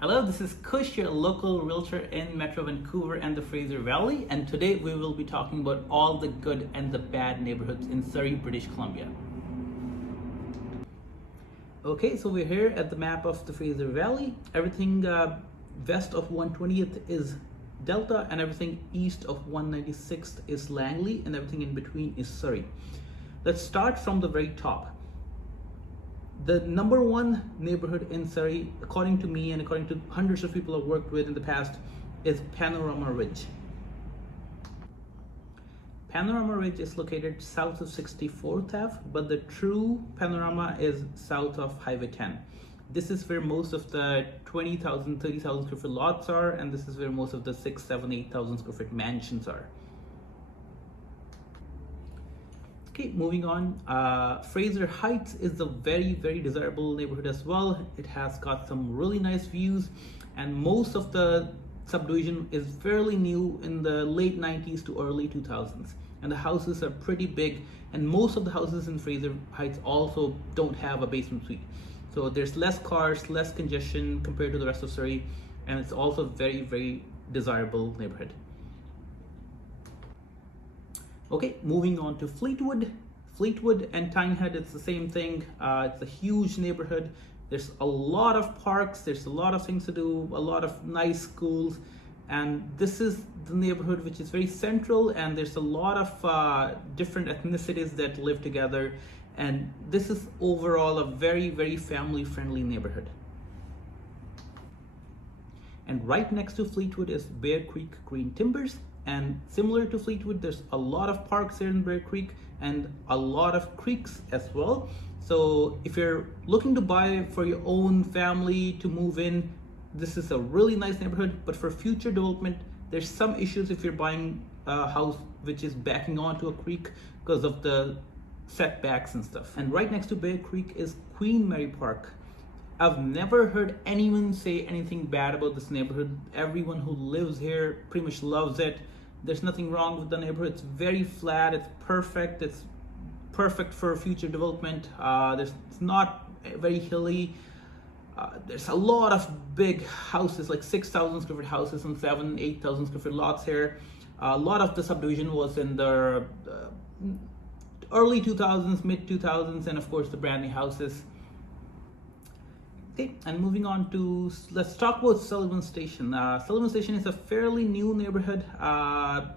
Hello, this is Khush, your local realtor in Metro Vancouver and the Fraser Valley, and today we will be talking about all the good and the bad neighborhoods in Surrey, British Columbia. Okay, so we're here at the map of the Fraser Valley. Everything west of 120th is Delta, and everything east of 196th is Langley, and everything in between is Surrey. Let's start from the very top. The number one neighborhood in Surrey, according to me and according to hundreds of people I've worked with in the past, is Panorama Ridge. Panorama Ridge is located south of 64th Ave, but the true Panorama is south of Highway 10. This is where most of the 20,000, 30,000 square foot lots are, and this is where most of the 6, 7, 8,000 square foot mansions are. Okay, moving on. Fraser Heights is a very, very desirable neighborhood as well. It has got some really nice views, and most of the subdivision is fairly new in the late 90s to early 2000s. And the houses are pretty big, and most of the houses in Fraser Heights also don't have a basement suite. So there's less cars, less congestion compared to the rest of Surrey, and it's also a very, very desirable neighborhood. Okay, moving on to Fleetwood. Fleetwood and Tynehead, it's the same thing. It's a huge neighborhood. There's a lot of parks, there's a lot of things to do, a lot of nice schools. And this is the neighborhood which is very central, and there's a lot of different ethnicities that live together. And this is overall a very, very family-friendly neighborhood. And right next to Fleetwood is Bear Creek Green Timbers. And similar to Fleetwood, there's a lot of parks here in Bear Creek and a lot of creeks as well. So if you're looking to buy for your own family to move in, this is a really nice neighborhood. But for future development, there's some issues if you're buying a house which is backing onto a creek because of the setbacks and stuff. And right next to Bear Creek is Queen Mary Park. I've never heard anyone say anything bad about this neighborhood. Everyone who lives here pretty much loves it. There's nothing wrong with the neighborhood. It's very flat, it's perfect for future development. It's not very hilly. There's a lot of big houses, like 6,000 square foot houses and 7,000, 8,000 square foot lots here. A lot of the subdivision was in the early 2000s, mid 2000s, and of course the brand new houses. Okay, and moving on to, let's talk about Sullivan Station. Sullivan Station is a fairly new neighborhood.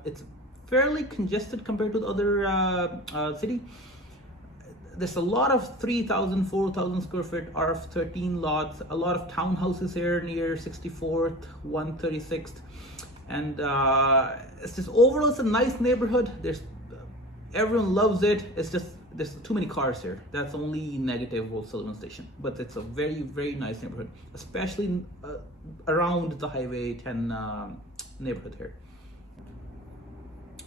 It's fairly congested compared to the other city. There's a lot of 3,000, 4,000 square foot RF13 lots, a lot of townhouses here near 64th, 136th. And it's just overall, it's a nice neighborhood. Everyone loves it. It's just, there's too many cars here. That's the only negative of Sullivan Station. But it's a very, very nice neighborhood, especially around the Highway 10 neighborhood here.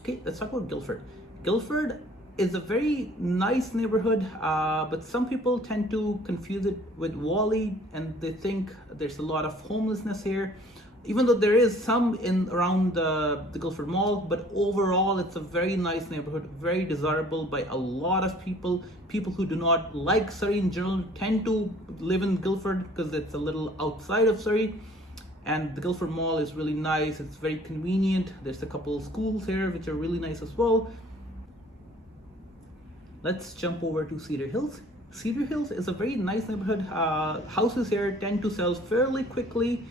Okay, let's talk about Guildford. Guildford is a very nice neighborhood, but some people tend to confuse it with Wally, and they think there's a lot of homelessness here. Even though there is some in around the Guildford Mall, but overall it's a very nice neighborhood, very desirable by a lot of people. People who do not like Surrey in general tend to live in Guildford because it's a little outside of Surrey. And the Guildford Mall is really nice, it's very convenient. There's a couple of schools here which are really nice as well. Let's jump over to Cedar Hills. Cedar Hills is a very nice neighborhood. Houses here tend to sell fairly quickly.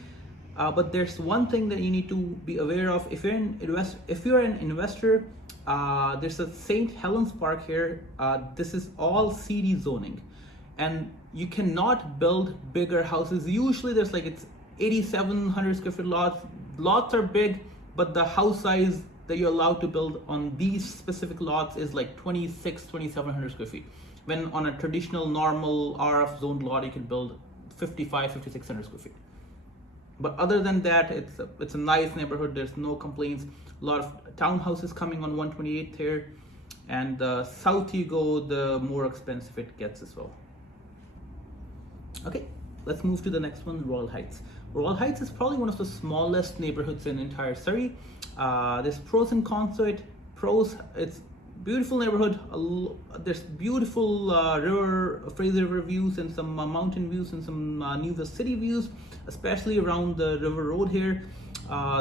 But there's one thing that you need to be aware of. If you're an investor, there's a St. Helens Park here. This is all CD zoning, and you cannot build bigger houses. Usually there's it's 8,700 square foot lots. Lots are big, but the house size that you're allowed to build on these specific lots is like 2,700 square feet. When on a traditional normal RF zoned lot, you can build 5,600 square feet. But other than that, it's a nice neighborhood. There's no complaints. A lot of townhouses coming on 128th here, and the south you go, the more expensive it gets as well. Okay, let's move to the next one, Royal Heights. Royal Heights is probably one of the smallest neighborhoods in entire Surrey. There's pros and cons to it. Pros, it's beautiful neighborhood. There's beautiful Fraser river views and some mountain views and some New City views, especially around the river road here.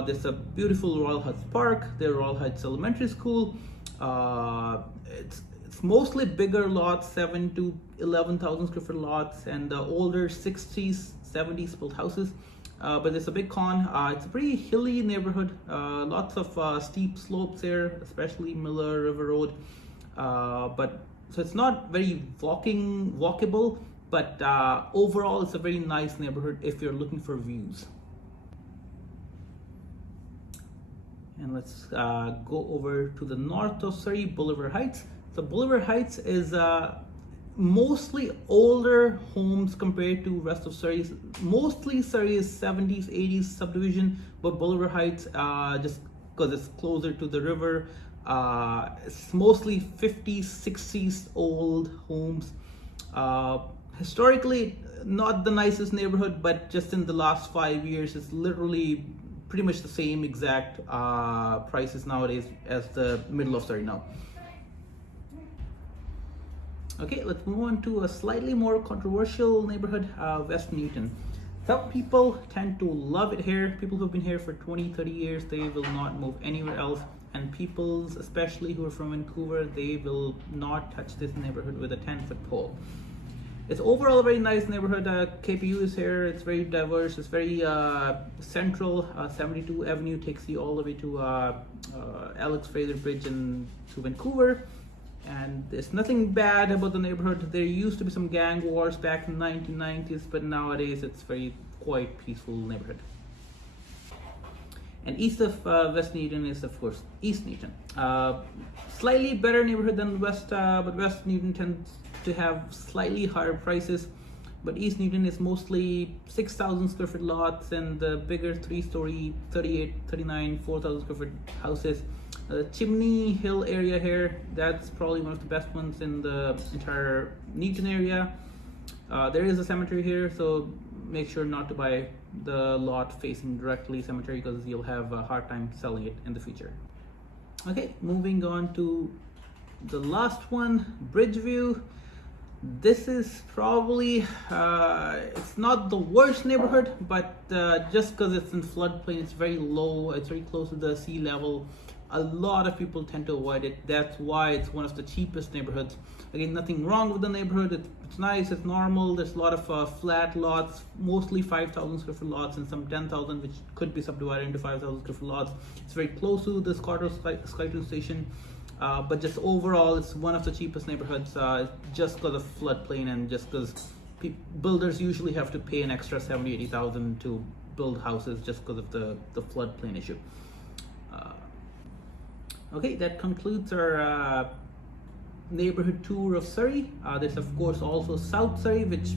There's a beautiful Royal Heights Park, the Royal Heights Elementary School. It's mostly bigger lots, 7 to 11,000 square foot lots, and older 60s, 70s built houses. But there's a big con. It's a pretty hilly neighborhood. Lots of steep slopes here, especially Miller River Road. So it's not very walkable, but overall it's a very nice neighborhood if you're looking for views. And let's go over to the north of Surrey, Bolivar Heights. So Bolivar Heights is mostly older homes compared to rest of Surrey. Mostly Surrey is 70s, 80s subdivision, but Bolivar Heights, just because it's closer to the river, it's mostly 50s, 60s old homes. Historically, not the nicest neighborhood, but just in the last 5 years, it's literally pretty much the same exact prices nowadays as the middle of Surrey now. Okay, let's move on to a slightly more controversial neighborhood, West Newton. Some people tend to love it here. People who've been here for 20, 30 years, they will not move anywhere else. And people, especially who are from Vancouver, they will not touch this neighborhood with a 10-foot pole. It's overall a very nice neighborhood. KPU is here. It's very diverse. It's very central. 72 Avenue takes you all the way to Alex Fraser Bridge and to Vancouver. And there's nothing bad about the neighborhood. There used to be some gang wars back in the 1990s, but nowadays it's very quite peaceful neighborhood. And east of West Newton is of course East Newton. Slightly better neighborhood than West, but West Newton tends to have slightly higher prices. But East Newton is mostly 6,000 square foot lots and the bigger 3-story, 38, 39, 4,000 square foot houses. Chimney Hill area here, that's probably one of the best ones in the entire Newton area. There is a cemetery here, so make sure not to buy the lot facing directly cemetery because you'll have a hard time selling it in the future. Okay, moving on to the last one, Bridgeview. This is probably, it's not the worst neighborhood, but just because it's in floodplain, it's very low, it's very close to the sea level. A lot of people tend to avoid it. That's why it's one of the cheapest neighborhoods. Again, nothing wrong with the neighborhood. It's nice, it's normal. There's a lot of flat lots, mostly 5,000 square foot lots and some 10,000, which could be subdivided into 5,000 square foot lots. It's very close to the SkyTrain station. But just overall, it's one of the cheapest neighborhoods just because of floodplain and just because builders usually have to pay an extra 70,000 to 80,000 to build houses just because of the floodplain issue. Okay, that concludes our neighborhood tour of Surrey. There's of course also South Surrey, which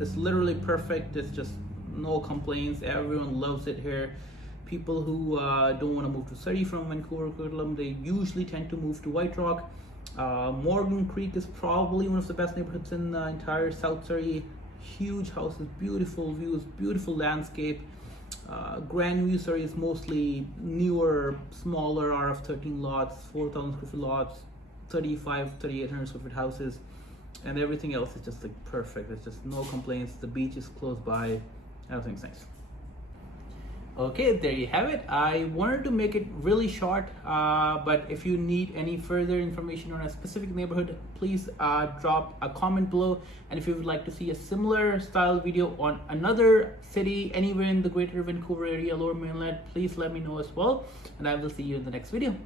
is literally perfect. It's just no complaints. Everyone loves it here. People who don't want to move to Surrey from Vancouver, Coquitlam, they usually tend to move to White Rock. Morgan Creek is probably one of the best neighborhoods in the entire South Surrey. Huge houses, beautiful views, beautiful landscape. Grandview Surrey is mostly newer, smaller RF13 lots, 4,000 square foot lots, 3,800 square foot houses, and everything else is just like perfect. There's just no complaints. The beach is close by. Everything's nice. Okay, there you have it. I wanted to make it really short, but if you need any further information on a specific neighborhood, please drop a comment below. And if you would like to see a similar style video on another city anywhere in the greater Vancouver area, Lower Mainland, please let me know as well. And I will see you in the next video.